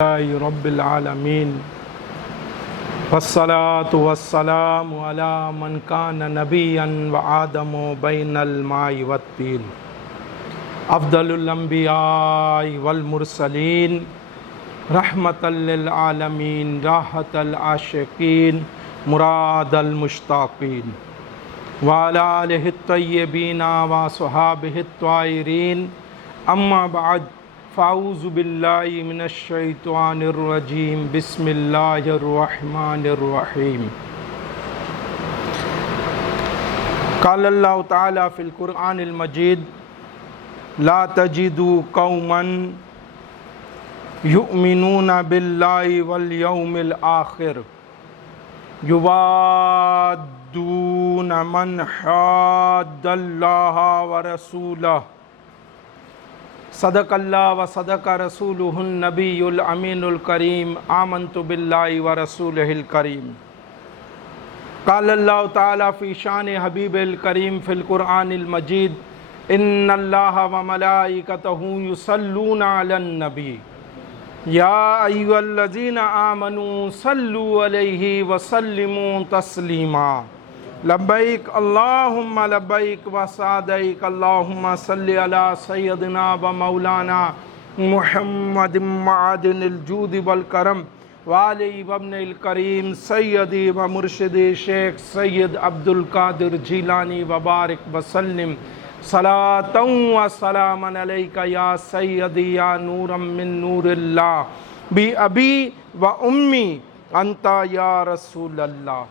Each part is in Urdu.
لله رب العالمين والصلاة والسلام على من كان نبيا وآدم بين الماء والطين أفضل الأنبياء والمرسلين رحمة للعالمين راحة العاشقين مراد المشتاقين وعلى آله الطيبين وصحابه الطاهرين أما بعد فاعوذ باللہ من الشیطان الرجیم بسم اللہ الرحمن الرحیم قال اللہ تعالی فی القرآن المجید لا تجدوا قوما یؤمنون باللہ والیوم الآخر یوادون من حاد اللہ ورسولہ صدق اللہ و صدق رسولہ النبی الامین الکریم آمنت باللہ و رسولہ الکریم قال اللہ تعالی فی شان حبیب الکریم فی القرآن المجید ان اللہ و ملائکتہ یصلون علی النبی یا ایھا الذین آمنوا صلوا علیہ وسلموا تسلیما لبیک اللہم لبیک وسعدیک اللہم صلی علی سیدنا و مولانا محمد معدن الجود والکرم وعلی وابن الکریم سیدی و مرشدی شیخ سید عبدالقادر جیلانی وبارک وسلم صلاۃ و سلاما علیک یا سیدی یا نورا من نور اللہ بی ابی و امی انت یا رسول اللہ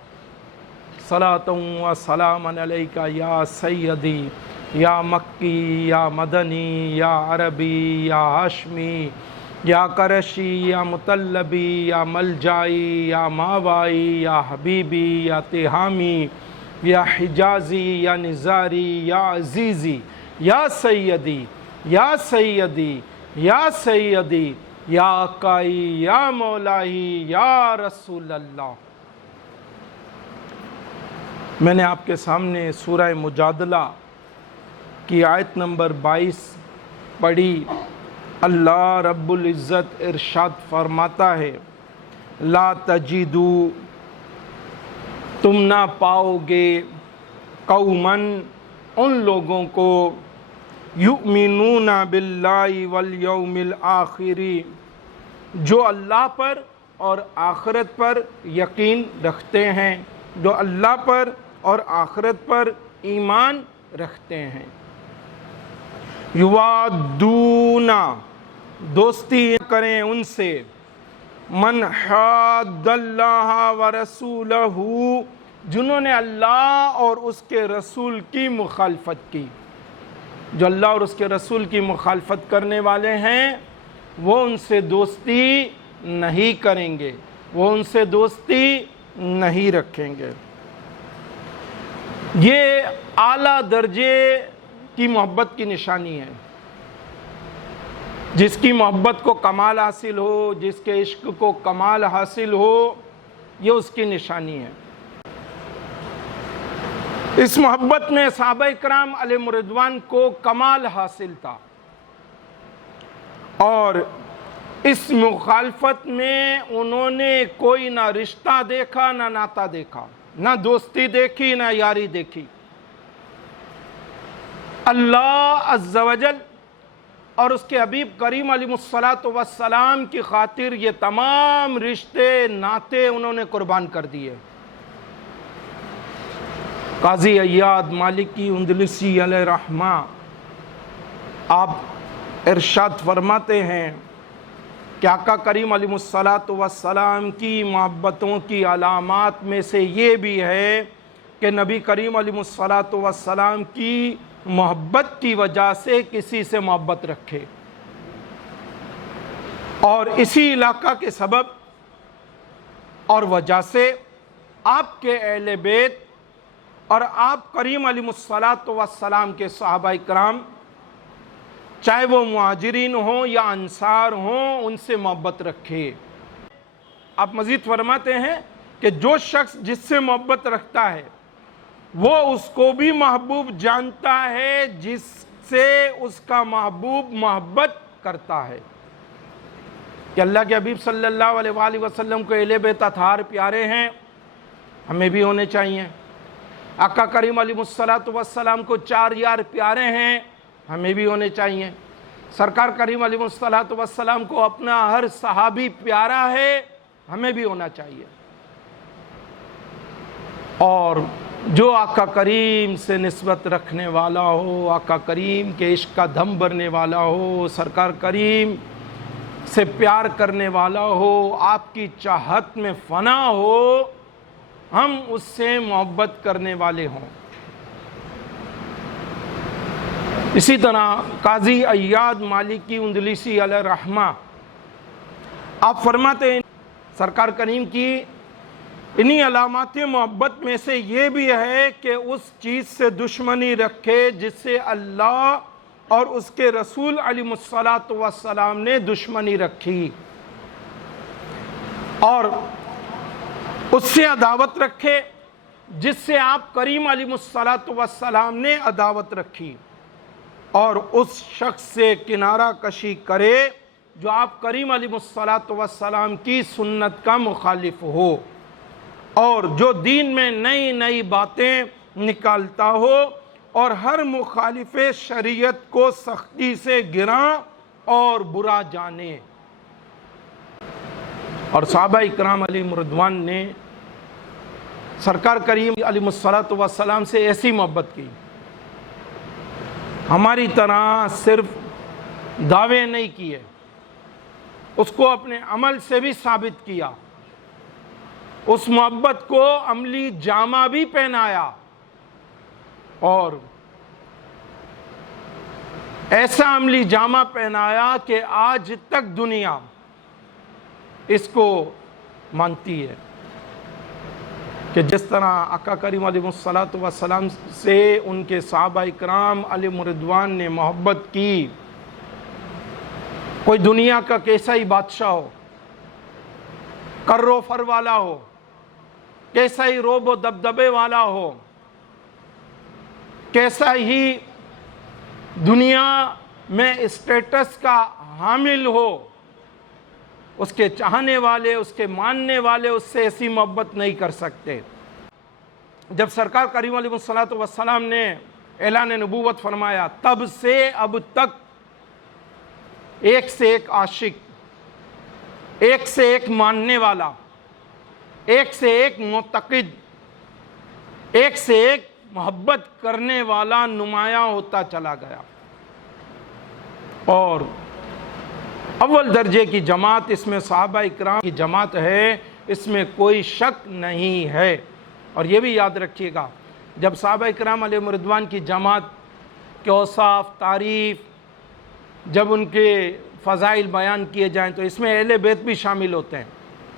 صلاۃ و سلام علیک یا سیدی یا مکی یا مدنی یا عربی یا ہاشمی یا قرشی یا مطلبی یا ملجائی یا ماوائی یا حبیبی یا تہامی یا حجازی یا نزاری یا عزیزی یا سیدی یا سیدی یا سیدی یا آقائی یا مولائی یا رسول اللہ۔ میں نے آپ کے سامنے سورہ مجادلہ کی آیت نمبر 22 پڑھی۔ اللہ رب العزت ارشاد فرماتا ہے لا تجدو تم نہ پاؤ گے قومن ان لوگوں کو یؤمنون باللہ والیوم الآخری جو اللہ پر اور آخرت پر یقین رکھتے ہیں، جو اللہ پر اور آخرت پر ایمان رکھتے ہیں، یوادون دوستی کریں ان سے، من حاد اللہ ورسولہ جنہوں نے اللہ اور اس کے رسول کی مخالفت کی۔ جو اللہ اور اس کے رسول کی مخالفت کرنے والے ہیں وہ ان سے دوستی نہیں کریں گے، وہ ان سے دوستی نہیں رکھیں گے۔ یہ اعلیٰ درجے کی محبت کی نشانی ہے۔ جس کی محبت کو کمال حاصل ہو، جس کے عشق کو کمال حاصل ہو، یہ اس کی نشانی ہے۔ اس محبت میں صحابہ اکرام علیہم رضوان کو کمال حاصل تھا، اور اس مخالفت میں انہوں نے کوئی نہ رشتہ دیکھا نہ ناتا دیکھا، نہ دوستی دیکھی نہ یاری دیکھی۔ اللہ عز و جل اور اس کے حبیب کریم علیہ السلام کی خاطر یہ تمام رشتے ناتے انہوں نے قربان کر دیے۔ قاضی عیاض مالکی اندلسی علیہ رحمہ آپ ارشاد فرماتے ہیں کہ آقا کریم علیہ السلام کی محبتوں کی علامات میں سے یہ بھی ہے کہ نبی کریم علیہ السلام کی محبت کی وجہ سے کسی سے محبت رکھے، اور اسی علاقہ کے سبب اور وجہ سے آپ کے اہل بیت اور آپ کریم علیہ السلام کے صحابہ کرام چاہے وہ مہاجرین ہوں یا انصار ہوں ان سے محبت رکھے۔ آپ مزید فرماتے ہیں کہ جو شخص جس سے محبت رکھتا ہے وہ اس کو بھی محبوب جانتا ہے جس سے اس کا محبوب محبت کرتا ہے۔ کہ اللہ کے حبیب صلی اللہ علیہ وآلہ وسلم کو اہل بیت اطہار پیارے ہیں، ہمیں بھی ہونے چاہیے۔ آقا کریم علیہ الصلوۃ والسلام کو 4 یار پیارے ہیں، ہمیں بھی ہونے چاہیے۔ سرکار کریم علیہ الصلوۃ والسلام کو اپنا ہر صحابی پیارا ہے، ہمیں بھی ہونا چاہیے۔ اور جو آقا کریم سے نسبت رکھنے والا ہو، آقا کریم کے عشق کا دھم بھرنے والا ہو، سرکار کریم سے پیار کرنے والا ہو، آپ کی چاہت میں فنا ہو، ہم اس سے محبت کرنے والے ہوں۔ اسی طرح قاضی ایاد مالکی اندلسی علیہ الرحمہ آپ فرماتے ہیں سرکار کریم کی انہی علامات محبت میں سے یہ بھی ہے کہ اس چیز سے دشمنی رکھے جس سے اللہ اور اس کے رسول علیہ الصلوۃ والسلام نے دشمنی رکھی، اور اس سے عداوت رکھے جس سے آپ کریم علیہ الصلوۃ والسلام نے عداوت رکھی، اور اس شخص سے کنارہ کشی کرے جو آپ کریم علیہ الصلوۃ والسلام کی سنت کا مخالف ہو، اور جو دین میں نئی نئی باتیں نکالتا ہو اور ہر مخالف شریعت کو سختی سے گراں اور برا جانے۔ اور صحابہ اکرام علیہم رضوان نے سرکار کریم علیہ الصلوۃ والسلام سے ایسی محبت کی، ہماری طرح صرف دعوے نہیں کیے، اس کو اپنے عمل سے بھی ثابت کیا، اس محبت کو عملی جامہ بھی پہنایا، اور ایسا عملی جامہ پہنایا کہ آج تک دنیا اس کو مانتی ہے کہ جس طرح آقا کریم علیہ الصلوۃ والسلام سے ان کے صحابہ اکرام علیہم رضوان نے محبت کی، کوئی دنیا کا کیسا ہی بادشاہ ہو، کر و فر والا ہو، کیسا ہی روب و دبدبے والا ہو، کیسا ہی دنیا میں اسٹیٹس کا حامل ہو، اس کے چاہنے والے، اس کے ماننے والے اس سے ایسی محبت نہیں کر سکتے۔ جب سرکار کریم علیہ الصلوۃ والسلام نے اعلان نبوت فرمایا، تب سے اب تک ایک سے ایک عاشق، ایک سے ایک ماننے والا، ایک سے ایک معتقد، ایک سے ایک محبت کرنے والا نمایاں ہوتا چلا گیا، اور اول درجے کی جماعت اس میں صحابہ اکرام کی جماعت ہے، اس میں کوئی شک نہیں ہے۔ اور یہ بھی یاد رکھیے گا، جب صحابہ اکرام علیہ رضوان کی جماعت کے اوصاف، تعریف، جب ان کے فضائل بیان کیے جائیں تو اس میں اہل بیت بھی شامل ہوتے ہیں،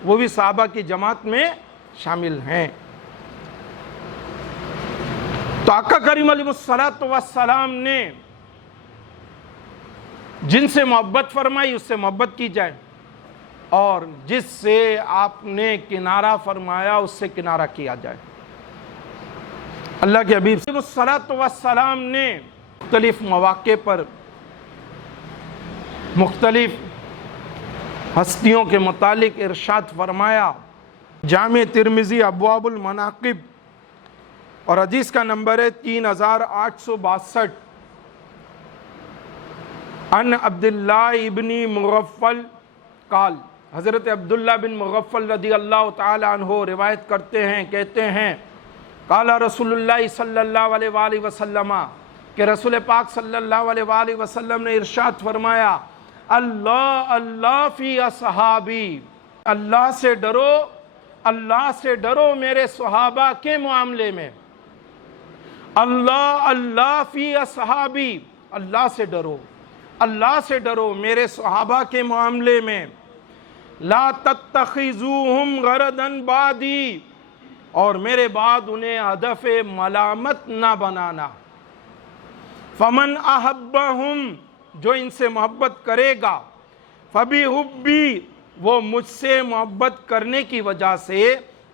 وہ بھی صحابہ کی جماعت میں شامل ہیں۔ تو آقا کریم علیہ الصلوۃ والسلام نے جن سے محبت فرمائی اس سے محبت کی جائے، اور جس سے آپ نے کنارہ فرمایا اس سے کنارہ کیا جائے۔ اللہ کے حبیب علیہ الصلوۃ والسلام نے مختلف مواقع پر مختلف ہستیوں کے متعلق ارشاد فرمایا۔ جامع ترمذی ابواب المناقب اور حدیث کا نمبر ہے 3862۔ ان عبداللہ ابن مغفل قال، حضرت عبداللہ بن مغفل رضی اللہ تعالی عنہ روایت کرتے ہیں، کہتے ہیں قال رسول اللہ صلی اللہ علیہ وآلہ وسلم، کہ رسول پاک صلی اللہ علیہ وآلہ وسلم نے ارشاد فرمایا، اللہ اللہ فی اصحابی، اللہ سے ڈرو، اللہ سے ڈرو میرے صحابہ کے معاملے میں، اللہ اللہ فی اصحابی، اللہ سے ڈرو، اللہ سے ڈرو میرے صحابہ کے معاملے میں، لا تتخذوہم غرضا بعدی، اور میرے بعد انہیں ہدف ملامت نہ بنانا، فمن احبہم، جو ان سے محبت کرے گا، فبحبی، وہ مجھ سے محبت کرنے کی وجہ سے،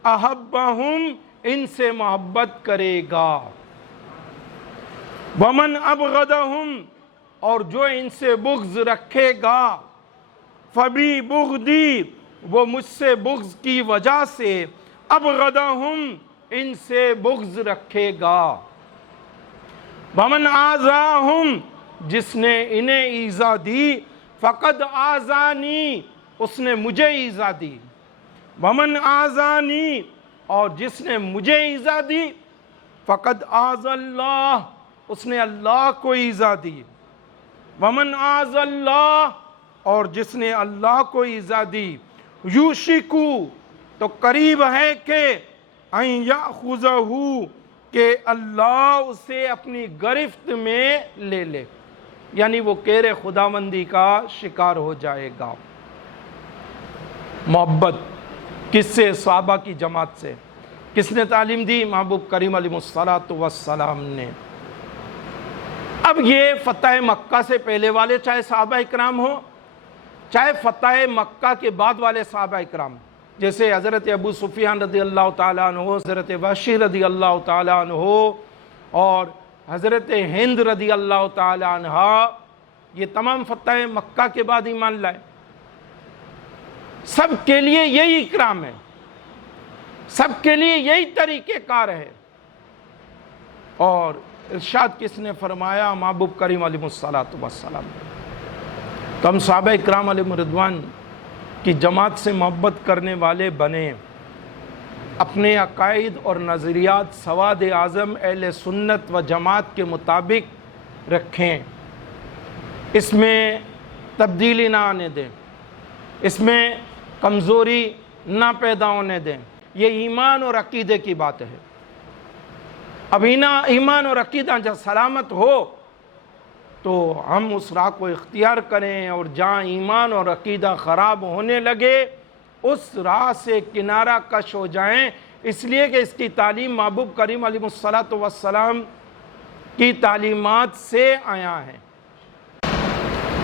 احبہم، ان سے محبت کرے گا، ومن ابغضہم، اور جو ان سے بغض رکھے گا، فبی بغدی، وہ مجھ سے بغض کی وجہ سے، ابغضہم، ان سے بغض رکھے گا، ومن آذاہم، جس نے انہیں ایذا دی، فقد آذانی، اس نے مجھے ایذا دی، ومن آذانی، اور جس نے مجھے ایذا دی، فقد آذى اللہ، اس نے اللہ کو ایذا دی، ومن آذى اللہ، اور جس نے اللہ کو ایذا دی، یوشکو، تو قریب ہے کہ ان یأخذہ، کہ اللہ اسے اپنی گرفت میں لے لے، یعنی وہ کیر خداوندی کا شکار ہو جائے گا۔ محبت کس سے؟ صحابہ کی جماعت سے۔ کس نے تعلیم دی؟ محبوب کریم علیہ الصلوۃ والسلام نے۔ اب یہ فتح مکہ سے پہلے والے، چاہے صحابہ اکرام ہو، چاہے فتح مکہ کے بعد والے صحابہ اکرام، جیسے حضرت ابو سفیان رضی اللہ تعالیٰ عنہ، حضرت وحشی رضی اللہ تعالیٰ عنہ، اور حضرت ہند رضی اللہ تعالیٰ عنہ، یہ تمام فتح مکہ کے بعد ایمان لائے۔ سب کے لیے یہی اکرام ہے، سب کے لیے یہی طریقہ کار ہے۔ اور ارشاد کس نے فرمایا؟ محبوب کریم علیہ الصلوۃ والسلام۔ تو ہم صحابہ اکرام علیہم رضوان کی جماعت سے محبت کرنے والے بنیں، اپنے عقائد اور نظریات سواد اعظم اہل سنت و جماعت کے مطابق رکھیں، اس میں تبدیلی نہ آنے دیں، اس میں کمزوری نہ پیدا ہونے دیں۔ یہ ایمان اور عقیدے کی بات ہے۔ اب ایمان اور عقیدہ جب سلامت ہو تو ہم اس راہ کو اختیار کریں، اور جہاں ایمان اور عقیدہ خراب ہونے لگے اس راہ سے کنارہ کش ہو جائیں، اس لیے کہ اس کی تعلیم محبوب کریم علیہ الصلوۃ والسلام کی تعلیمات سے آیا ہے۔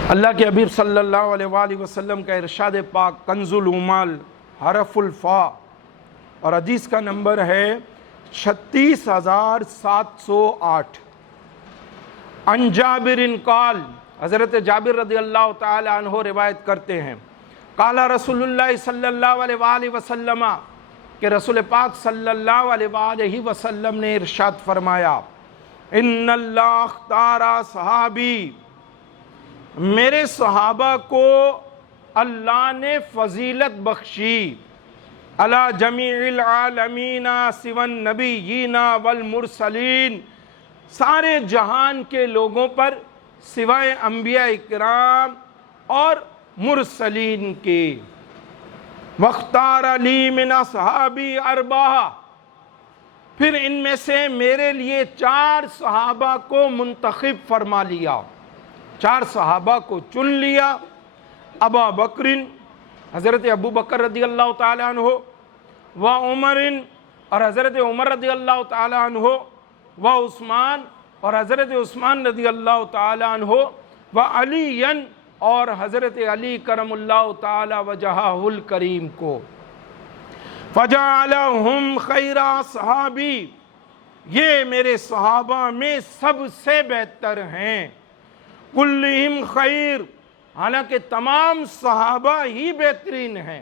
اللہ کے حبیب صلی اللہ علیہ وآلہ وسلم کا ارشاد پاک کنز العمال حرف الفا، اور حدیث کا نمبر ہے 36708۔ عن جابر قال، حضرت جابر رضی اللہ تعالی عنہ روایت کرتے ہیں، قال رسول اللہ صلی اللہ علیہ وآلہ وسلم، کہ رسول پاک صلی اللہ علیہ وآلہ وسلم نے ارشاد فرمایا، ان اللہ اختار صحابی، میرے صحابہ کو اللہ نے فضیلت بخشی، علی جمیع العالمین سوى النبیین والمرسلین، سارے جہان کے لوگوں پر سوائے انبیاء اکرام اور مرسلین کے۔ واختار لی من اصحابی اربعہ، پھر ان میں سے میرے لیے 4 صحابہ کو منتخب فرما لیا، 4 صحابہ کو چن لیا۔ ابا بکر، حضرت ابو بکر رضی اللہ تعالیٰ عنہ، و عمر، اور حضرت عمر رضی اللہ تعالیٰ عنہ، و عثمان، اور حضرت عثمان رضی اللہ تعالیٰ عنہ، و علی، اور حضرت علی کرم اللہ تعالیٰ وجہہ الکریم کو۔ فجعلہم خیر صحابی، یہ میرے صحابہ میں سب سے بہتر ہیں۔ کلہم خیر، حالانکہ تمام صحابہ ہی بہترین ہیں۔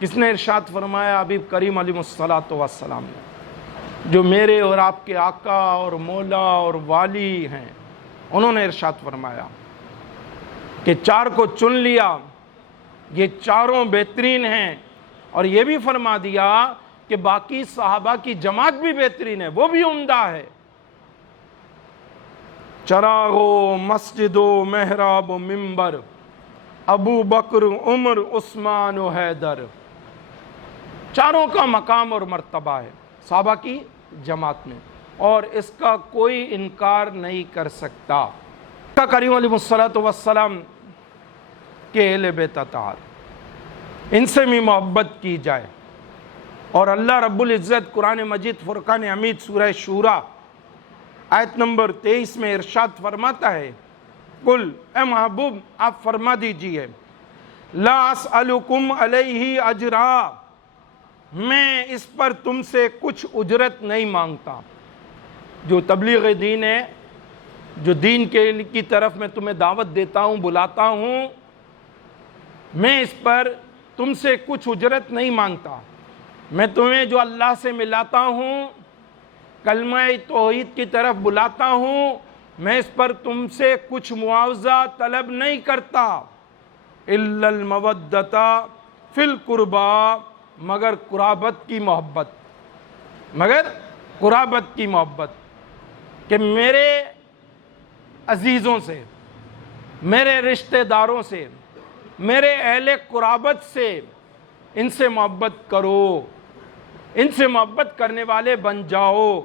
کس نے ارشاد فرمایا؟ حبیب کریم علیہ الصلوۃ والسلام نے، جو میرے اور آپ کے آقا اور مولا اور والی ہیں، انہوں نے ارشاد فرمایا کہ 4 کو چن لیا، یہ چاروں بہترین ہیں، اور یہ بھی فرما دیا کہ باقی صحابہ کی جماعت بھی بہترین ہے، وہ بھی عمدہ ہے۔ چراغ و مسجد و محراب و منبر، ابو بکر عمر عثمان و حیدر، چاروں کا مقام اور مرتبہ ہے صحابہ کی جماعت میں، اور اس کا کوئی انکار نہیں کر سکتا۔ کریم علیہ الصلوۃ والسلام کے اہل بیت اطہار، ان سے بھی محبت کی جائے۔ اور اللہ رب العزت قرآن مجید فرقان حمید سورہ شورى آیت نمبر 23 میں ارشاد فرماتا ہے، قل، اے محبوب آپ فرما دیجئے، لا اسألکم علیہ اجرا، میں اس پر تم سے کچھ اجرت نہیں مانگتا۔ جو تبلیغ دین ہے، جو دین کی طرف میں تمہیں دعوت دیتا ہوں، بلاتا ہوں، میں اس پر تم سے کچھ اجرت نہیں مانگتا، میں تمہیں جو اللہ سے ملاتا ہوں، کلمہ توحید کی طرف بلاتا ہوں، میں اس پر تم سے کچھ معاوضہ طلب نہیں کرتا، الا المودۃ فی القربیٰ، مگر قرابت کی محبت، مگر قرابت کی محبت، کہ میرے عزیزوں سے، میرے رشتہ داروں سے، میرے اہل قرابت سے، ان سے محبت کرو، ان سے محبت کرنے والے بن جاؤ،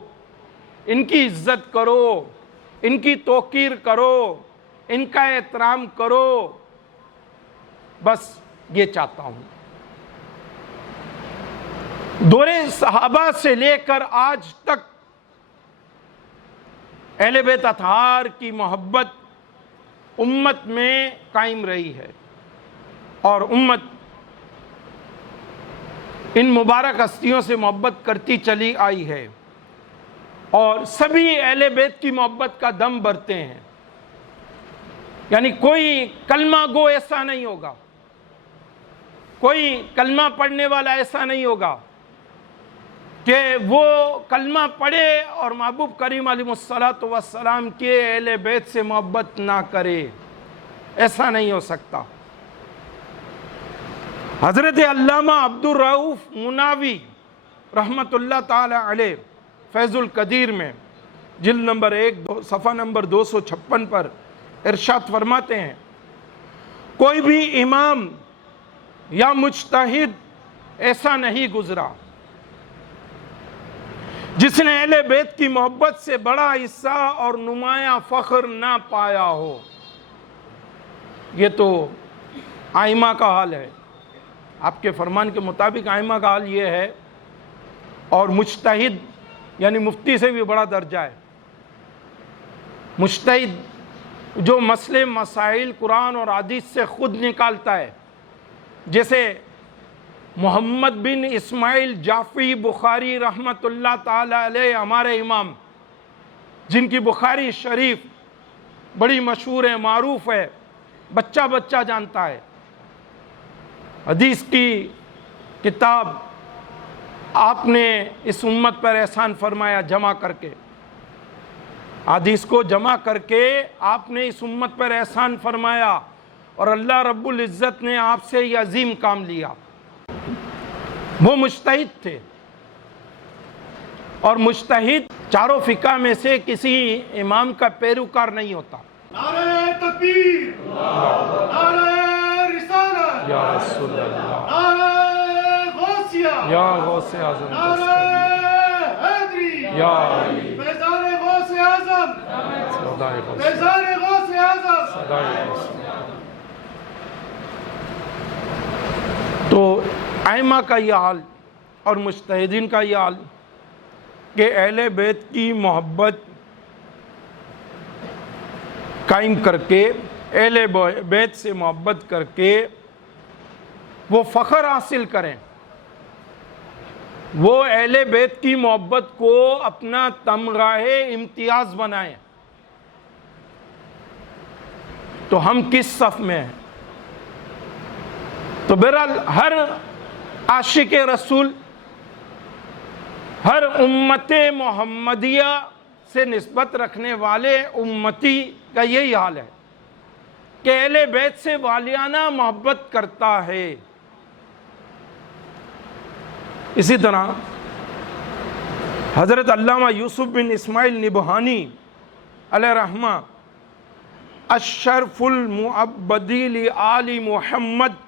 ان کی عزت کرو، ان کی توقیر کرو، ان کا احترام کرو، بس یہ چاہتا ہوں۔ دور صحابہ سے لے کر آج تک اہل بیت اطہار کی محبت امت میں قائم رہی ہے، اور امت ان مبارک ہستیوں سے محبت کرتی چلی آئی ہے، اور سبھی اہل بیت کی محبت کا دم بھرتے ہیں۔ یعنی کوئی کلمہ گو ایسا نہیں ہوگا، کوئی کلمہ پڑھنے والا ایسا نہیں ہوگا کہ وہ کلمہ پڑھے اور محبوب کریم علیہ السلام کے اہل بیت سے محبت نہ کرے، ایسا نہیں ہو سکتا۔ حضرت علامہ عبد الرؤف مناوی رحمۃ اللہ تعالی علیہ فیض القدیر میں جلد نمبر 1 صفحہ نمبر 256 پر ارشاد فرماتے ہیں، کوئی بھی امام یا مجتہد ایسا نہیں گزرا جس نے اہل بیت کی محبت سے بڑا حصہ اور نمایاں فخر نہ پایا ہو۔ یہ تو ائمہ کا حال ہے، آپ کے فرمان کے مطابق ائمہ کا حال یہ ہے، اور مجتہد یعنی مفتی سے بھی بڑا درجہ ہے۔ مجتہد جو مسئلے مسائل قرآن اور حدیث سے خود نکالتا ہے، جیسے محمد بن اسماعیل جعفری بخاری رحمۃ اللہ تعالی علیہ ہمارے امام، جن کی بخاری شریف بڑی مشہور ہے، معروف ہے، بچہ بچہ جانتا ہے۔ حدیث کی کتاب آپ نے اس امت پر احسان فرمایا جمع کر کے، حدیث کو جمع کر کے آپ نے اس امت پر احسان فرمایا، اور اللہ رب العزت نے آپ سے یہ عظیم کام لیا۔ وہ مجتہد تھے، اور مجتہد چاروں فقہ میں سے کسی امام کا پیروکار نہیں ہوتا۔ نعرہ تکبیر، نعرہ رسالت، یا رسول اللہ، نعرہ غوثیہ، یا غوث اعظم، نعرہ حیدری، یا علی، فیضان غوث اعظم، خدائے غوث، فیضان غوث اعظم۔ خدائے غوث۔ تو ائمہ کا یہ حال اور مجتہدین کا یہ حال کہ اہل بیت کی محبت قائم کر کے، اہل بیت سے محبت کر کے وہ فخر حاصل کریں، وہ اہل بیت کی محبت کو اپنا تمغہ امتیاز بنائیں، تو ہم کس صف میں ہیں؟ تو بہرحال ہر عاشق رسول، ہر امت محمدیہ سے نسبت رکھنے والے امتی کا یہی حال ہے کہ اہل بیت سے والیانہ محبت کرتا ہے۔ اسی طرح حضرت علامہ یوسف بن اسماعیل نبہانی علیہ رحمہ الشرف المعبدی لآل محمد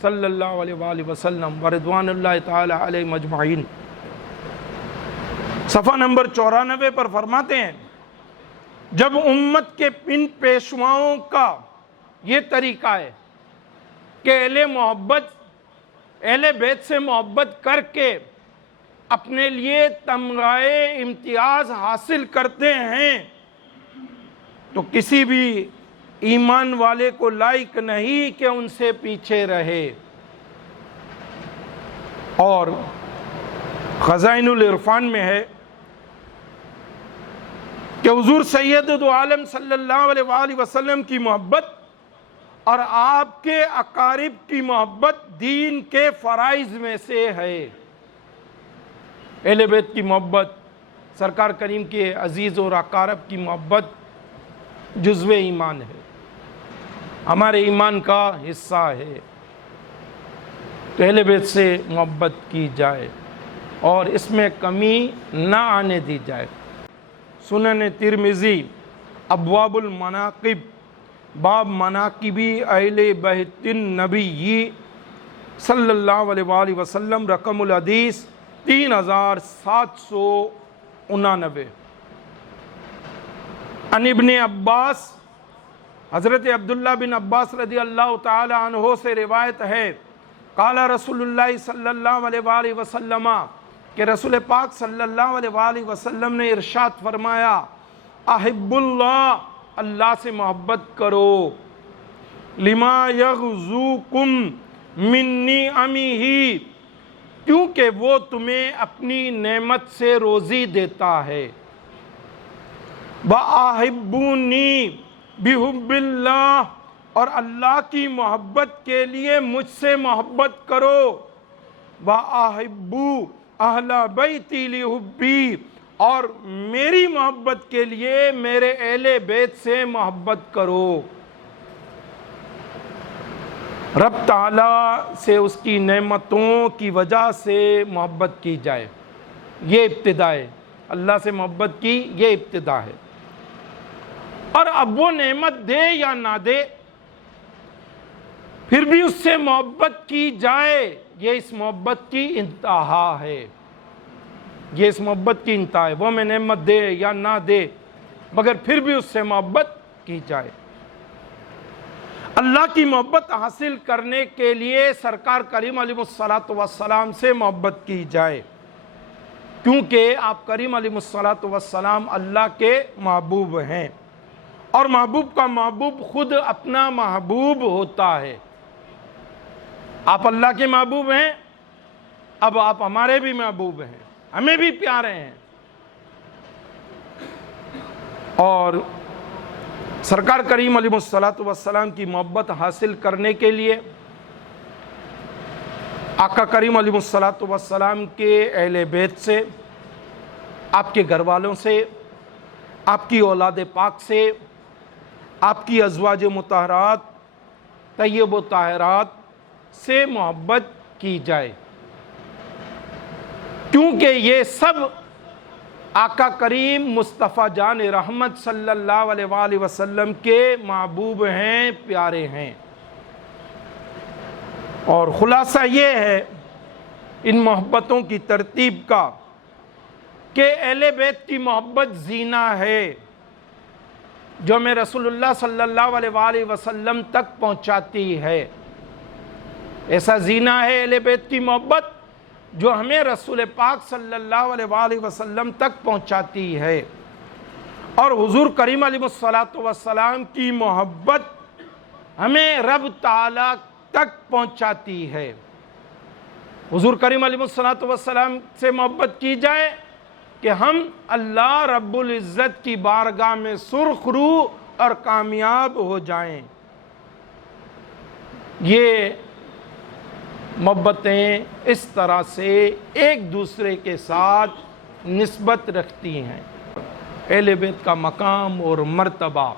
صلی اللہ علیہ وآلہ وسلم ورضوان اللہ تعالی علیہ مجمعین صفحہ نمبر 94 پر فرماتے ہیں، جب امت کے پن پیشواؤں کا یہ طریقہ ہے کہ اہل بیت سے محبت کر کے اپنے لیے تمغہ امتیاز حاصل کرتے ہیں، تو کسی بھی ایمان والے کو لائق نہیں کہ ان سے پیچھے رہے۔ اور خزائن العرفان میں ہے کہ حضور سید دو عالم صلی اللہ علیہ وآلہ وسلم کی محبت اور آپ کے اقارب کی محبت دین کے فرائض میں سے ہے۔ اہل بیت کی محبت، سرکار کریم کے عزیز اور اقارب کی محبت جزو ایمان ہے، ہمارے ایمان کا حصہ ہے۔ تو اہل بیت سے محبت کی جائے اور اس میں کمی نہ آنے دی جائے۔ سنن ترمذی ابواب المناقب باب مناقبی اہل بیت النبی صلی اللہ علیہ وآلہ وسلم، رقم الحدیث 3799۔ عن ابن عباس، حضرت عبداللہ بن عباس رضی اللہ تعالی عنہ سے روایت ہے، قال رسول اللہ صلی اللہ علیہ وآلہ وسلم، کہ رسول پاک صلی اللہ علیہ وآلہ وسلم نے ارشاد فرمایا، احب اللہ، اللہ سے محبت کرو، لما یغزوکم من نعمہ، کیونکہ وہ تمہیں اپنی نعمت سے روزی دیتا ہے، وَأَحِبُّونِي بِحُبِّ اللہ، اور اللہ کی محبت کے لیے مجھ سے محبت کرو، وَأَحِبُّوا أَهْلَ بَيْتِي لِحُبِّي، اور میری محبت کے لیے میرے اہل بیت سے محبت کرو۔ رب تعالیٰ سے اس کی نعمتوں کی وجہ سے محبت کی جائے، یہ ابتدا ہے۔ اللہ سے محبت کی یہ ابتدا ہے، اور اب وہ نعمت دے یا نہ دے پھر بھی اس سے محبت کی جائے، یہ اس محبت کی انتہا ہے، یہ اس محبت کی انتہا ہے۔ وہ میں نعمت دے یا نہ دے مگر پھر بھی اس سے محبت کی جائے۔ اللہ کی محبت حاصل کرنے کے لیے سرکار کریم علیہ السلام سے محبت کی جائے، کیونکہ آپ کریم علیہ السلام اللہ کے محبوب ہیں، اور محبوب کا محبوب خود اپنا محبوب ہوتا ہے۔ آپ اللہ کے محبوب ہیں، اب آپ ہمارے بھی محبوب ہیں، ہمیں بھی پیارے ہیں۔ اور سرکار کریم علیہ السلام کی محبت حاصل کرنے کے لیے آقا کریم علیہ السلام کے اہل بیت سے، آپ کے گھر والوں سے، آپ کی اولاد پاک سے، آپ کی ازواج مطہرات طیب و طاہرات سے محبت کی جائے، کیونکہ یہ سب آقا کریم مصطفیٰ جان رحمت صلی اللہ علیہ وآلہ وسلم کے محبوب ہیں، پیارے ہیں۔ اور خلاصہ یہ ہے ان محبتوں کی ترتیب کا کہ اہل بیت کی محبت زینہ ہے جو ہمیں رسول اللہ صلی اللہ علیہ وآلہ وسلم تک پہنچاتی ہے۔ ایسا زینہ ہے اہل بیت کی محبت جو ہمیں رسول پاک صلی اللہ علیہ وآلہ وسلم تک پہنچاتی ہے، اور حضور کریم علیہ السلام کی محبت ہمیں رب تعالیٰ تک پہنچاتی ہے۔ حضور کریم علیہ السلام سے محبت کی جائے کہ ہم اللہ رب العزت کی بارگاہ میں سرخ رو اور کامیاب ہو جائیں۔ یہ محبتیں اس طرح سے ایک دوسرے کے ساتھ نسبت رکھتی ہیں۔ اہل بیت کا مقام اور مرتبہ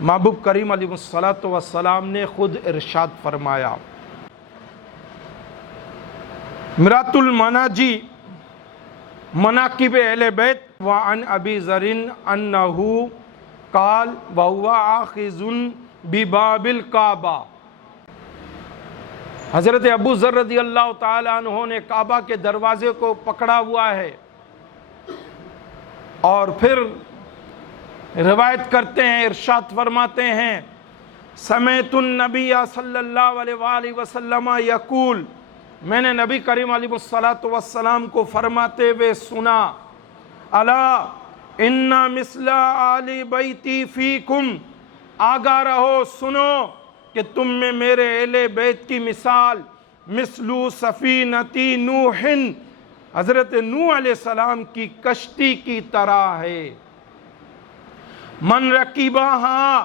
محبوب کریم علیہ السلام نے خود ارشاد فرمایا۔ مرات المناجی مناقب اہل بیت، وعن ابی ذر انہ قال وہو آخذ بباب الکعبہ، حضرت ابو ذر رضی اللہ تعالی عنہ نے کعبہ کے دروازے کو پکڑا ہوا ہے، اور پھر روایت کرتے ہیں، ارشاد فرماتے ہیں، سمعت النبی صلی اللہ علیہ وآلہ وسلم یقول، میں نے نبی کریم علیہ السلام کو فرماتے ہوئے سنا، الا ان مثل آل بیتی فیکم، آگاہ رہو، سنو کہ تم میں میرے اہل بیت کی مثال مثل سفینتی نوح، حضرت نوح علیہ السلام کی کشتی کی طرح ہے، من رکیبہا،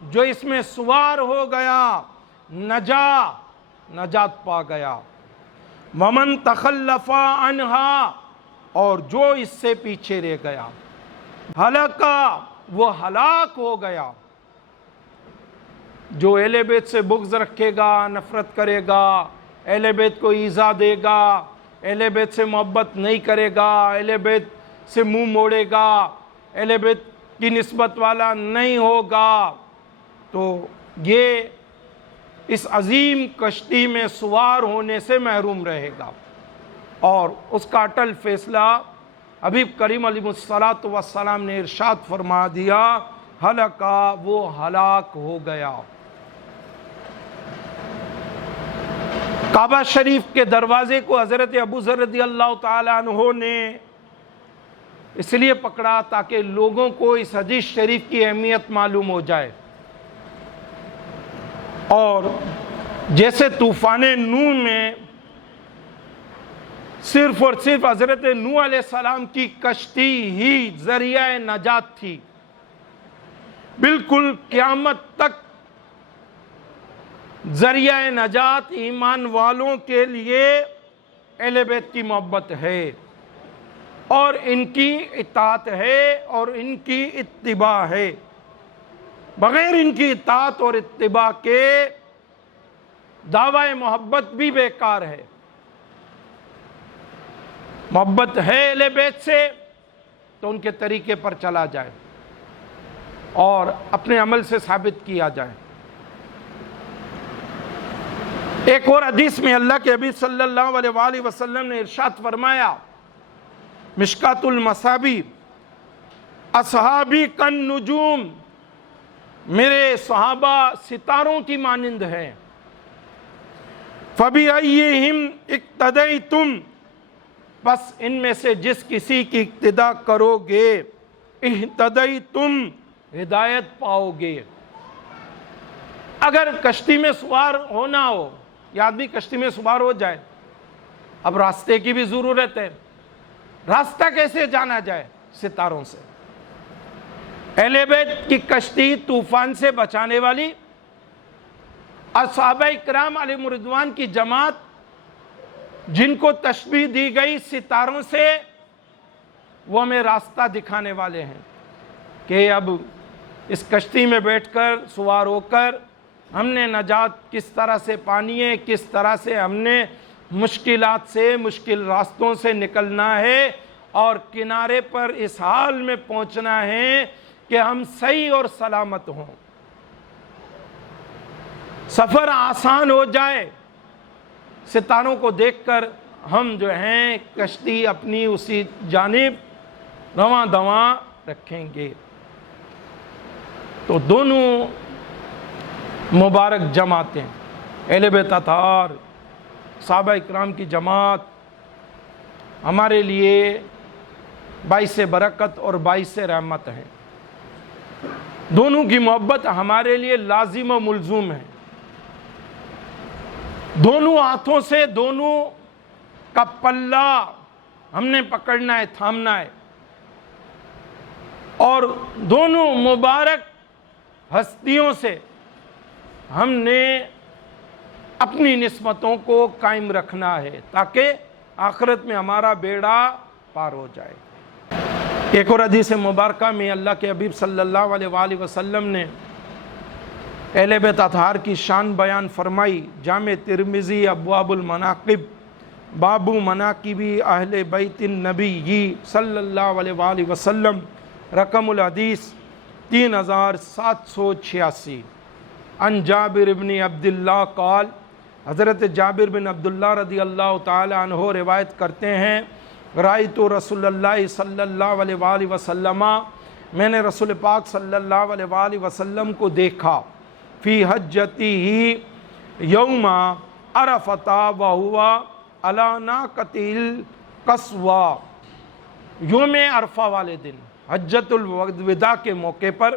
جو اس میں سوار ہو گیا نجات پا گیا، ومن تخلف عنہا، اور جو اس سے پیچھے رہ گیا ہلکا، وہ ہلاک ہو گیا۔ جو اہل بیت سے بغض رکھے گا، نفرت کرے گا، اہل بیت کو ایذا دے گا، اہل بیت سے محبت نہیں کرے گا، اہل بیت سے منہ موڑے گا، اہل بیت کی نسبت والا نہیں ہوگا، تو یہ اس عظیم کشتی میں سوار ہونے سے محروم رہے گا۔ اور اس کا اٹل فیصلہ حبیب کریم علیہ الصلوۃ والسلام نے ارشاد فرما دیا، ہلکا، وہ ہلاک ہو گیا۔ کعبہ شریف کے دروازے کو حضرت ابو ذر رضی اللہ تعالیٰ عنہ نے اس لیے پکڑا تاکہ لوگوں کو اس حدیث شریف کی اہمیت معلوم ہو جائے۔ اور جیسے طوفان نوح میں صرف اور صرف حضرت نوح علیہ السلام کی کشتی ہی ذریعہ نجات تھی، بالکل قیامت تک ذریعہ نجات ایمان والوں کے لیے اہل بیت کی محبت ہے اور ان کی اطاعت ہے اور ان کی اتباع ہے۔ بغیر ان کی اطاعت اور اتباع کے دعوی محبت بھی بیکار ہے۔ محبت ہے اہل بیت سے تو ان کے طریقے پر چلا جائے اور اپنے عمل سے ثابت کیا جائے۔ ایک اور حدیث میں اللہ کے حبیب صلی اللہ علیہ وآلہ وسلم نے ارشاد فرمایا، مشکات المصابی، اصحابی کن نجوم، میرے صحابہ ستاروں کی مانند ہیں، فَبِأَيِّهِمْ اقْتَدَيْتُمْ، بس ان میں سے جس کسی کی اقتداء کرو گے، اہتدیتم، ہدایت پاؤ گے۔ اگر کشتی میں سوار ہونا ہو، یہ آدمی کشتی میں سوار ہو جائے، اب راستے کی بھی ضرورت ہے، راستہ کیسے جانا جائے؟ ستاروں سے۔ اہل بیت کی کشتی طوفان سے بچانے والی، اور صحابہ اکرام علیہم رضوان کی جماعت جن کو تشبیہ دی گئی ستاروں سے، وہ ہمیں راستہ دکھانے والے ہیں کہ اب اس کشتی میں بیٹھ کر سوار ہو کر ہم نے نجات کس طرح سے پانی ہے، کس طرح سے ہم نے مشکلات سے، مشکل راستوں سے نکلنا ہے اور کنارے پر اس حال میں پہنچنا ہے کہ ہم صحیح اور سلامت ہوں، سفر آسان ہو جائے۔ ستاروں کو دیکھ کر ہم جو ہیں کشتی اپنی اسی جانب رواں دواں رکھیں گے۔ تو دونوں مبارک جماعتیں، اہل بیت اطہار، صحابہ اکرام کی جماعت، ہمارے لیے باعث برکت اور باعث رحمت ہیں۔ دونوں کی محبت ہمارے لیے لازم و ملزوم ہے۔ دونوں ہاتھوں سے دونوں کا پلہ ہم نے پکڑنا ہے، تھامنا ہے، اور دونوں مبارک ہستیوں سے ہم نے اپنی نسبتوں کو قائم رکھنا ہے تاکہ آخرت میں ہمارا بیڑا پار ہو جائے۔ ایک اور حدیث مبارکہ میں اللہ کے حبیب صلی اللہ علیہ وآلہ وسلم نے اہل بیت اطہار کی شان بیان فرمائی۔ جامع ترمذی ابواب المناقب، باب مناقب اہل بیت النبی صلی اللہ علیہ وآلہ وسلم، رقم الحدیث 3786۔ عن جابر بن عبداللہ قال، حضرت جابر بن عبداللہ رضی اللہ تعالی عنہ روایت کرتے ہیں، رأیت رسول اللہ صلی اللہ علیہ وآلہ وسلم، میں نے رسول پاک صلی اللہ علیہ وآلہ وسلم کو دیکھا، فی حجتہ یوم عرفۃ وہو علی ناقۃ القصویٰ، یوم عرفہ والے دن، حجۃ الوداع کے موقع پر،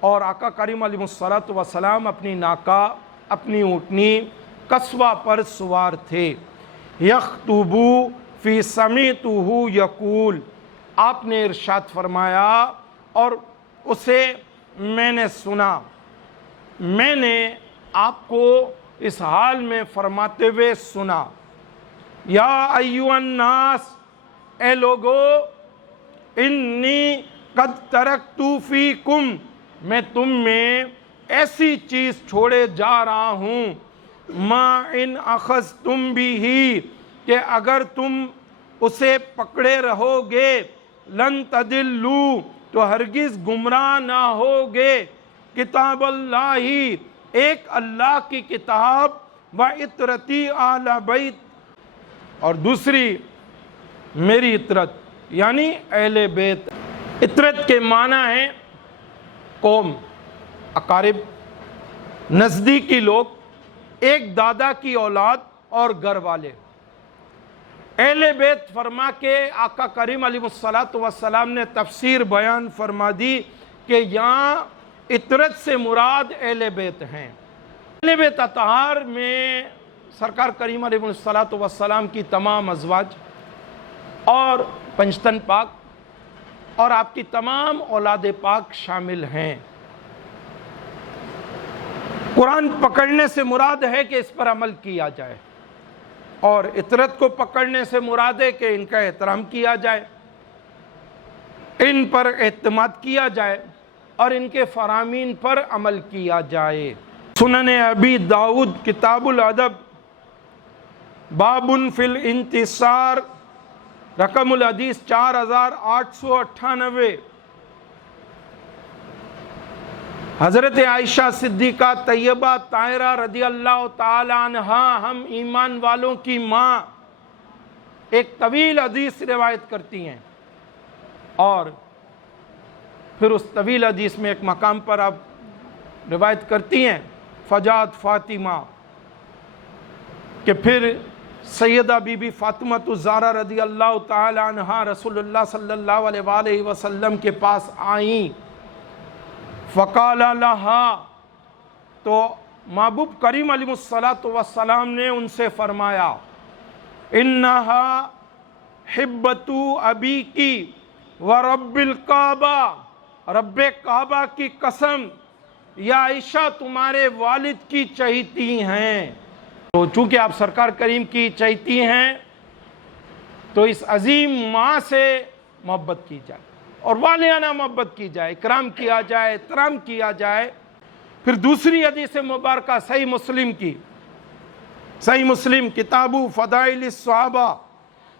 اور آقا کریم علیہ الصلوۃ والسلام اپنی ناقہ، اپنی اونٹنی قصوہ پر سوار تھے۔ یخطب فی سمعتہ یقول، آپ نے ارشاد فرمایا اور اسے میں نے سنا، میں نے آپ کو اس حال میں فرماتے ہوئے سنا، یا ایھا الناس، اے لوگو، انی قد ترکت فیکم، میں تم میں ایسی چیز چھوڑے جا رہا ہوں، ما ان اخذتم بھی، کہ اگر تم اسے پکڑے رہو گے، لن تضلوا، تو ہرگز گمراہ نہ ہوگے، کتاب اللہ، ایک اللہ کی کتاب، و اطرتی اہل بیت، اور دوسری میری اطرت یعنی اہل بیت۔ اطرت کے معنی ہے قوم، اقارب، نزدیکی لوگ، ایک دادا کی اولاد اور گھر والے۔ اہل بیت فرما کے آقا کریم علیہ الصلوۃ والسلام نے تفسیر بیان فرما دی کہ یہاں اطرت سے مراد اہل بیت ہیں۔ اہل بیت اطہار میں سرکار کریم علیہ الصلوۃ والسلام کی تمام ازواج اور پنجتن پاک اور آپ کی تمام اولاد پاک شامل ہیں۔ قرآن پکڑنے سے مراد ہے کہ اس پر عمل کیا جائے، اور اطرت کو پکڑنے سے مراد ہے کہ ان کا احترام کیا جائے، ان پر اعتماد کیا جائے اور ان کے فرامین پر عمل کیا جائے۔ سنن ابی داؤد کتاب الادب باب فی الانتصار، رقم الحدیث 4898، حضرت عائشہ صدیقہ طیبہ طاہرہ رضی اللہ تعالی عنہا، ہم ایمان والوں کی ماں، ایک طویل حدیث روایت کرتی ہیں، اور پھر اس طویل حدیث میں ایک مقام پر آپ روایت کرتی ہیں، فجاءت فاطمہ، کہ پھر سیدہ بی بی فاطمہ الزہرا رضی اللہ تعالی عنہا رسول اللہ صلی اللہ علیہ وآلہ وسلم کے پاس آئیں، فقال لہا، تو محبوب کریم علیہ الصلوۃ والسلام نے ان سے فرمایا، انہا حبت ابیکی ورب الکعبہ، رب کعبہ کی قسم، یا عائشہ تمہارے والد کی چہیتی ہیں۔ تو چونکہ آپ سرکار کریم کی چہیتی ہیں تو اس عظیم ماں سے محبت کی جائے اور والہانہ محبت کی جائے، اکرام کیا جائے، احترام کیا جائے۔ پھر دوسری حدیث مبارکہ صحیح مسلم کی، صحیح مسلم کتاب فضائل الصحابہ،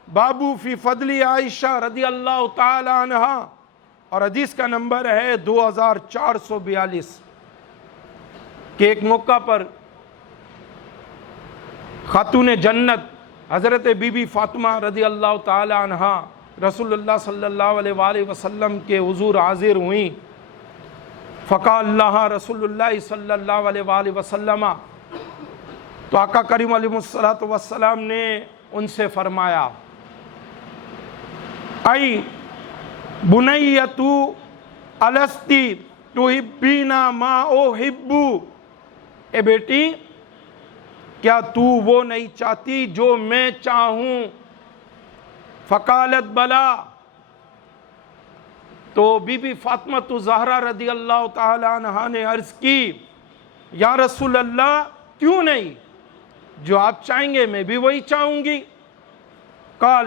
باب فی فضل عائشہ رضی اللہ تعالی عنہا، اور حدیث کا نمبر ہے 2442، کہ ایک موقع پر خاتون جنت حضرت بی بی فاطمہ رضی اللہ تعالی عنہا رسول اللہ صلی اللہ علیہ وآلہ وسلم کے حضور حاضر ہوئیں، فقال اللہ رسول اللہ صلی اللہ علیہ وآلہ وسلم، تو آقا کریم علیہ الصلوۃ والسلام نے ان سے فرمایا، ای بنیتو الستی تحبین ما احب، اے بیٹی کیا تو وہ نہیں چاہتی جو میں چاہوں؟ فقالت بلا، تو بی بی فاطمہ الزہرا رضی اللہ تعالی عنہا نے عرض کی، یا رسول اللہ کیوں نہیں، جو آپ چاہیں گے میں بھی وہی چاہوں گی۔ قال،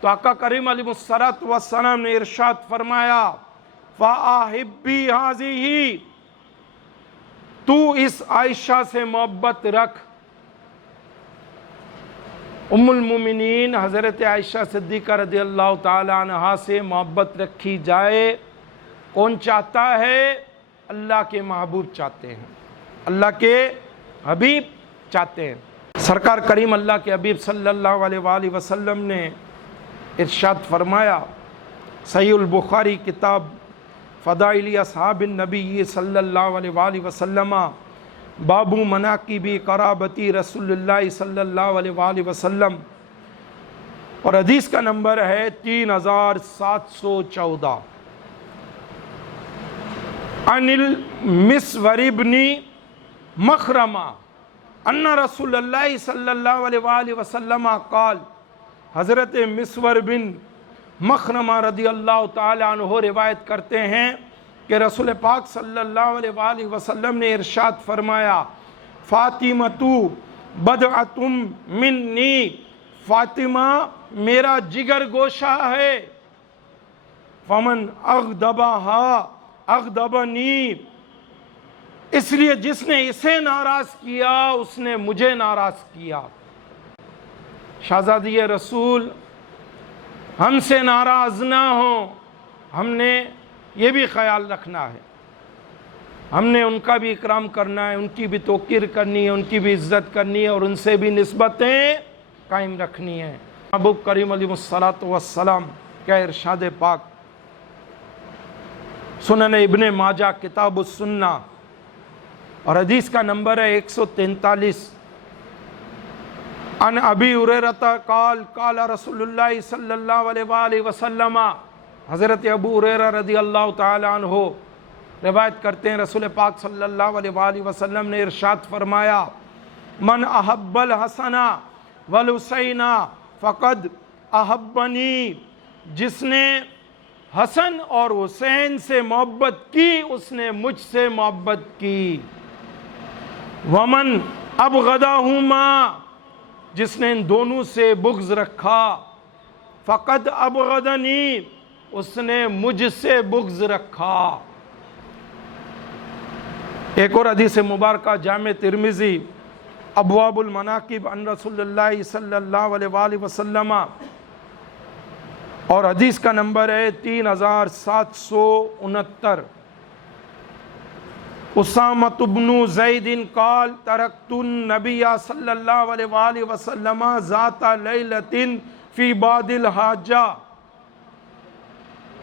تو آقا کریم علیہ الصلوۃ والسلام نے ارشاد فرمایا، فَأَحِبِّي هَذِهِ، تو اس عائشہ سے محبت رکھ۔ ام المومنین حضرت عائشہ صدیقہ رضی اللہ تعالی عنہا سے محبت رکھی جائے، کون چاہتا ہے؟ اللہ کے محبوب چاہتے ہیں، اللہ کے حبیب چاہتے ہیں۔ سرکار کریم اللہ کے حبیب صلی اللہ علیہ وآلہ وسلم نے ارشاد فرمایا، صحیح البخاری کتاب فضائل اصحاب النبی صلی اللہ علیہ وآلہ وسلم، باب مناقب قرابتی رسول اللہ صلی اللہ علیہ وآلہ وسلم، اور حدیث کا نمبر ہے 3714، عن المسور ابن مخرمہ ان رسول اللہ صلی اللہ علیہ وآلہ وسلم قال، حضرت مسور بن مخرمہ رضی اللہ تعالی عنہ روایت کرتے ہیں کہ رسول پاک صلی اللہ علیہ وآلہ وسلم نے ارشاد فرمایا فاطمۃ بدعتم منی، فاطمہ میرا جگر گوشہ ہے، فمن اغضبہا اغضبنی، اس لیے جس نے اسے ناراض کیا اس نے مجھے ناراض کیا۔ شہزادی رسول ہم سے ناراض نہ ہوں، ہم نے یہ بھی خیال رکھنا ہے، ہم نے ان کا بھی اکرام کرنا ہے، ان کی بھی توقیر کرنی ہے، ان کی بھی عزت کرنی ہے، اور ان سے بھی نسبتیں قائم رکھنی ہے۔ محبوب کریم علیہ الصلوۃ والسلام کا ارشاد پاک سنن ابن ماجہ کتاب السنہ اور حدیث کا نمبر ہے 143۔ عن ابی ہریرہ قال قال رسول اللہ صلی اللہ علیہ وآلہ وسلم، حضرت ابو ہریرہ رضی اللہ تعالی عنہ روایت کرتے ہیں رسول پاک صلی اللہ علیہ وآلہ وسلم نے ارشاد فرمایا من احب الحسن والحسین فقد احبنی، جس نے حسن اور حسین سے محبت کی اس نے مجھ سے محبت کی، ومن ابغضہما، جس نے ان دونوں سے بغض رکھا، فقد ابغضنی، اس نے مجھ سے بغض رکھا۔ ایک اور حدیث مبارکہ جامع ترمذی ابواب المناقب عن رسول اللہ صلی اللہ علیہ وآلہ وسلم اور حدیث کا نمبر ہے 3769۔ اسامۃ بن زید قال ترکت النبی صلی اللہ علیہ وآلہ وسلم ذات لیلۃ فی بعض الحاجہ،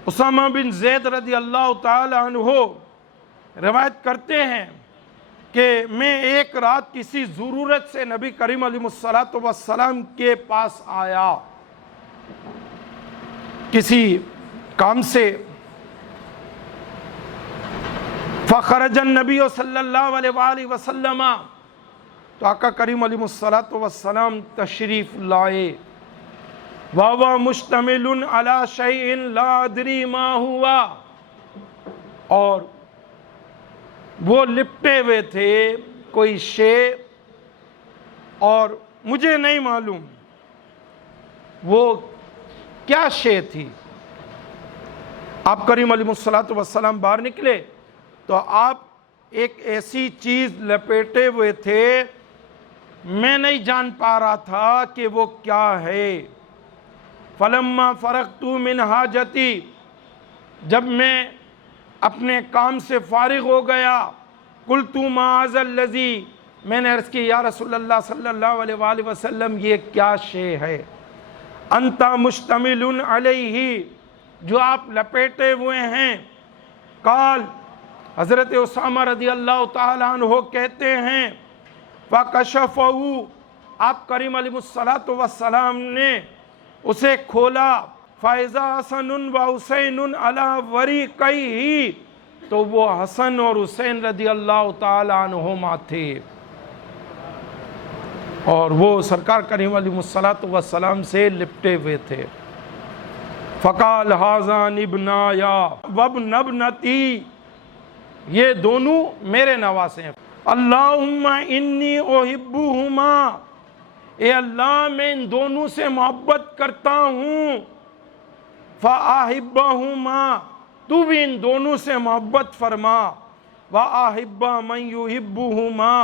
اسامہ بن زید رضی اللہ تعالی عنہ روایت کرتے ہیں کہ میں ایک رات کسی ضرورت سے نبی کریم علیہ الصلوۃ والسلام کے پاس آیا، کسی کام سے، فخرج النبی صلی اللہ علیہ وآلہ وسلم، تو آقا کریم علیہ الصلوۃ والسلام تشریف لائے، وَهُوَ مُشْتَمِلٌ عَلَى شَيْءٍ لَا أَدْرِي مَا هُوَ، اور وہ لپٹے ہوئے تھے کوئی شے اور مجھے نہیں معلوم وہ کیا شے تھی۔ آپ کریم علیہ الصلوۃ والسلام باہر نکلے تو آپ ایک ایسی چیز لپیٹے ہوئے تھے، میں نہیں جان پا رہا تھا کہ وہ کیا ہے۔ فلما فرغت من حاجتی، جب میں اپنے کام سے فارغ ہو گیا، قلت ما ذا الذی، میں نے عرض کی یا رسول اللہ صلی اللہ علیہ وآلہ وسلم یہ کیا شے ہے، انت مشتمل علیہ، جو آپ لپیٹے ہوئے ہیں۔ قال، حضرت اسامہ رضی اللہ تعالی عنہ کہتے ہیں فَكَشَفَهُ، آپ کریم علیہ الصلوۃ والسلام نے اسے کھولا، فَإِذَا حَسَنٌ وَحُسَيْنٌ عَلَى وَرِيقَيْهِ، تو وہ حسن اور حسین رضی اللہ تعالی عنہما تھے، اور وہ سرکار کریم علیہ الصلوۃ والسلام سے لپٹے ہوئے تھے۔ فقال هَذَانِ ابْنَايَا وَابْنَ ابْنَتِي، یہ دونوں میرے نواسے ہیں۔ اللہم انی احبہما، اے اللہ میں ان دونوں سے محبت کرتا ہوں، فَأَحِبَّهُمَا، تو بھی ان دونوں سے محبت فرما، وَأَحِبَّ مَن يُحِبُّهُمَا،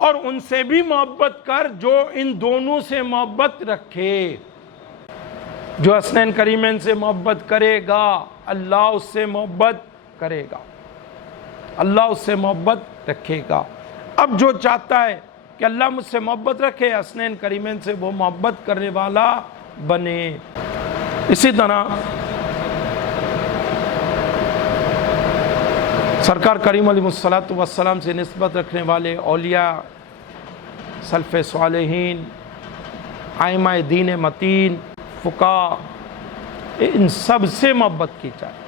اور ان سے بھی محبت کر جو ان دونوں سے محبت رکھے۔ جو حسنین کریمین سے محبت کرے گا اللہ اس سے محبت کرے گا، اللہ اس سے محبت رکھے گا۔ اب جو چاہتا ہے کہ اللہ مجھ سے محبت رکھے، حسنین کریمین سے وہ محبت کرنے والا بنے۔ اسی طرح سرکار کریم علیہ الصلوۃ والسلام سے نسبت رکھنے والے اولیاء، سلف صالحین، ائمہ دین متین، فقہاء، ان سب سے محبت کی جائے۔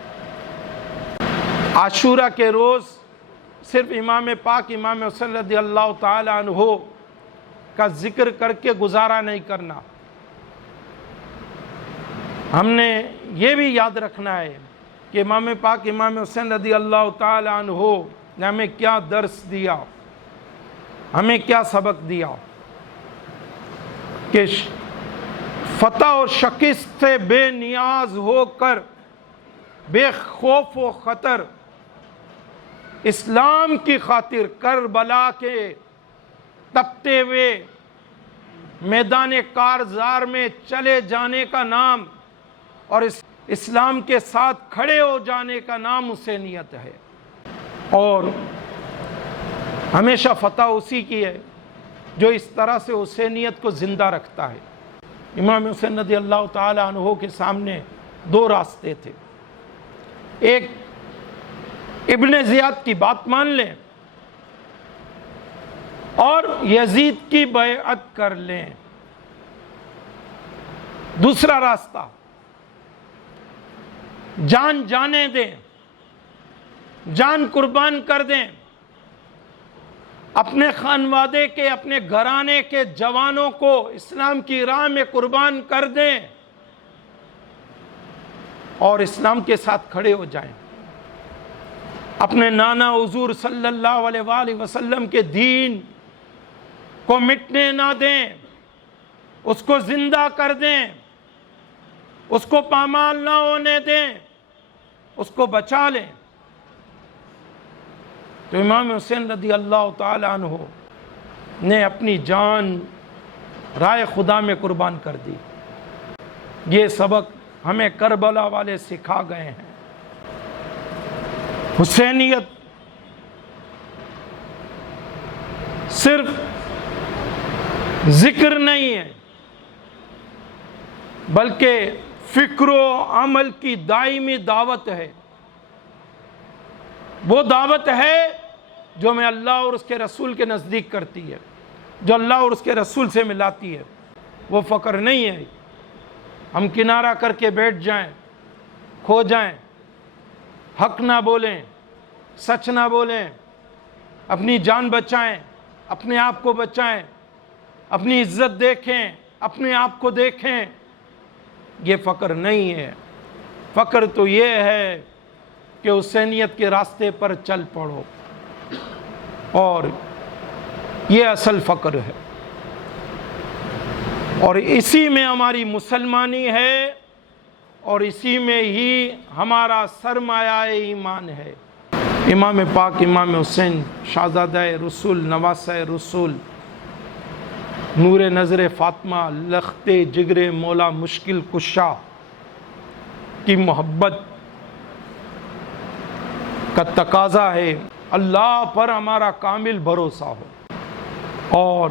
عاشورہ کے روز صرف امام پاک امام حسین رضی اللہ تعالی عنہ کا ذکر کر کے گزارا نہیں کرنا، ہم نے یہ بھی یاد رکھنا ہے کہ امام پاک امام حسین رضی اللہ تعالی عنہ نے ہمیں کیا درس دیا، ہمیں کیا سبق دیا کہ فتح اور شکست سے بے نیاز ہو کر، بے خوف و خطر، اسلام کی خاطر کربلا کے تپتے ہوئے میدان کارزار میں چلے جانے کا نام اور اسلام کے ساتھ کھڑے ہو جانے کا نام حسینیت ہے۔ اور ہمیشہ فتح اسی کی ہے جو اس طرح سے حسینیت کو زندہ رکھتا ہے۔ امام حسین رضی اللہ تعالی عنہ کے سامنے دو راستے تھے، ایک ابن زیاد کی بات مان لیں اور یزید کی بیعت کر لیں، دوسرا راستہ جان جانے دیں، جان قربان کر دیں، اپنے خانوادے کے، اپنے گھرانے کے جوانوں کو اسلام کی راہ میں قربان کر دیں اور اسلام کے ساتھ کھڑے ہو جائیں، اپنے نانا حضور صلی اللہ علیہ وآلہ وسلم کے دین کو مٹنے نہ دیں، اس کو زندہ کر دیں، اس کو پامال نہ ہونے دیں، اس کو بچا لیں۔ تو امام حسین رضی اللہ تعالی عنہ نے اپنی جان رائے خدا میں قربان کر دی۔ یہ سبق ہمیں کربلا والے سکھا گئے ہیں۔ حسینیت صرف ذکر نہیں ہے بلکہ فکر و عمل کی دائمی دعوت ہے۔ وہ دعوت ہے جو ہمیں اللہ اور اس کے رسول کے نزدیک کرتی ہے، جو اللہ اور اس کے رسول سے ملاتی ہے۔ وہ فقر نہیں ہے ہم کنارہ کر کے بیٹھ جائیں، کھو جائیں، حق نہ بولیں، سچ نہ بولیں، اپنی جان بچائیں، اپنے آپ کو بچائیں، اپنی عزت دیکھیں، اپنے آپ کو دیکھیں۔ یہ فقر نہیں ہے۔ فقر تو یہ ہے کہ حسینیت کے راستے پر چل پڑو، اور یہ اصل فقر ہے، اور اسی میں ہماری مسلمانی ہے، اور اسی میں ہی ہمارا سرمایہ ایمان ہے۔ امام پاک امام حسین شہزادہ رسول، نواسہ رسول، نور نظر فاطمہ، لخت جگر مولا مشکل کشا کی محبت کا تقاضا ہے اللہ پر ہمارا کامل بھروسہ ہو اور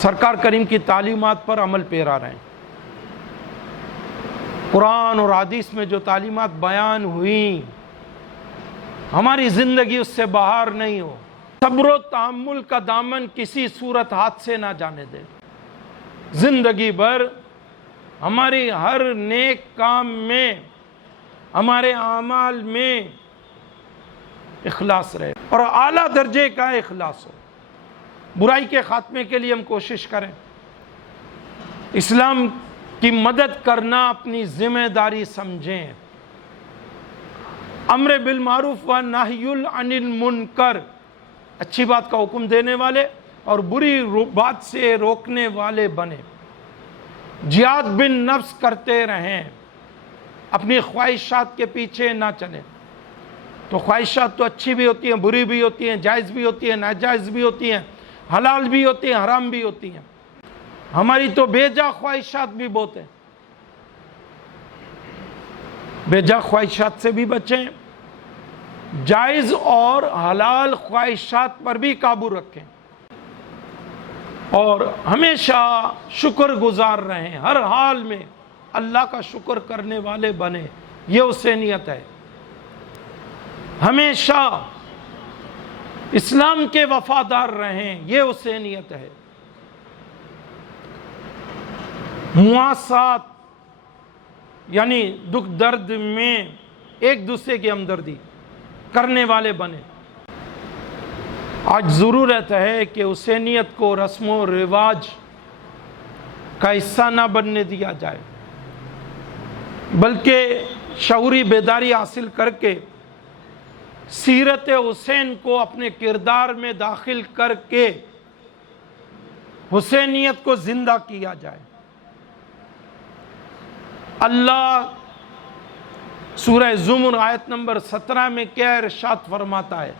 سرکار کریم کی تعلیمات پر عمل پیرا رہیں۔ قرآن اور حدیث میں جو تعلیمات بیان ہوئیں ہماری زندگی اس سے باہر نہیں ہو۔ صبر و تحمل کا دامن کسی صورت ہاتھ سے نہ جانے دے۔ زندگی بھر ہماری ہر نیک کام میں، ہمارے اعمال میں اخلاص رہے اور اعلیٰ درجے کا اخلاص ہو۔ برائی کے خاتمے کے لیے ہم کوشش کریں۔ اسلام کی مدد کرنا اپنی ذمہ داری سمجھیں۔ امر بالمعروف و نہی عن المنکر، اچھی بات کا حکم دینے والے اور بری بات سے روکنے والے بنے۔ جہاد بن نفس کرتے رہیں، اپنی خواہشات کے پیچھے نہ چلیں۔ تو خواہشات تو اچھی بھی ہوتی ہیں، بری بھی ہوتی ہیں، جائز بھی ہوتی ہیں، ناجائز بھی ہوتی ہیں، حلال بھی ہوتی ہیں، حرام بھی ہوتی ہیں۔ ہماری تو بے جا خواہشات بھی بہت ہیں۔ بے جا خواہشات سے بھی بچیں، جائز اور حلال خواہشات پر بھی قابو رکھیں، اور ہمیشہ شکر گزار رہیں، ہر حال میں اللہ کا شکر کرنے والے بنیں۔ یہ حسینیت ہے۔ ہمیشہ اسلام کے وفادار رہیں، یہ حسینیت ہے۔ مواسات یعنی دکھ درد میں ایک دوسرے کی ہمدردی کرنے والے بنے۔ آج ضرورت ہے کہ حسینیت کو رسم و رواج کا حصہ نہ بننے دیا جائے، بلکہ شعوری بیداری حاصل کر کے سیرت حسین کو اپنے کردار میں داخل کر کے حسینیت کو زندہ کیا جائے۔ اللہ سورہ زمر آیت نمبر 17 میں کیا ارشاد فرماتا ہے؟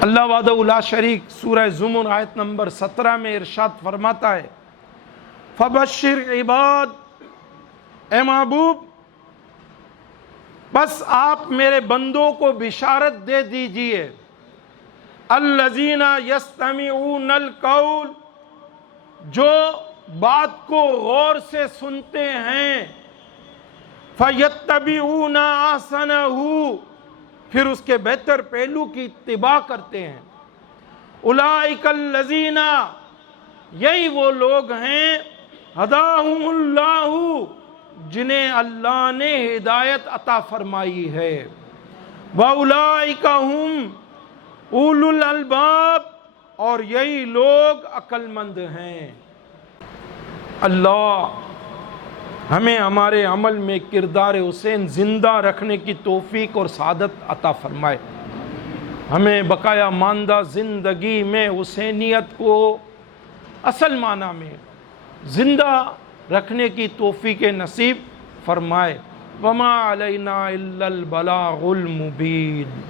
اللہ وحدہ لا شریک سورہ زمر آیت نمبر 17 میں ارشاد فرماتا ہے فبشر عباد، اے محبوب بس آپ میرے بندوں کو بشارت دے دیجئے، الذین یستمعون القول، جو بات کو غور سے سنتے ہیں، فیتبعون احسنہ، پھر اس کے بہتر پہلو کی اتباع کرتے ہیں، اولئک الذین، یہی وہ لوگ ہیں، ہداہم اللہ، جنہیں اللہ نے ہدایت عطا فرمائی ہے، وَأُولَئِكَ هُمْ أُولُو الْأَلْبَابِ، اور یہی لوگ عقل مند ہیں۔ اللہ ہمیں ہمارے عمل میں کردار حسین زندہ رکھنے کی توفیق اور سعادت عطا فرمائے، ہمیں بقایا ماندہ زندگی میں حسینیت کو اصل معنی میں زندہ رکھنے کی توفیق نصیب فرمائے۔ وما علینا الا البلاغ المبین۔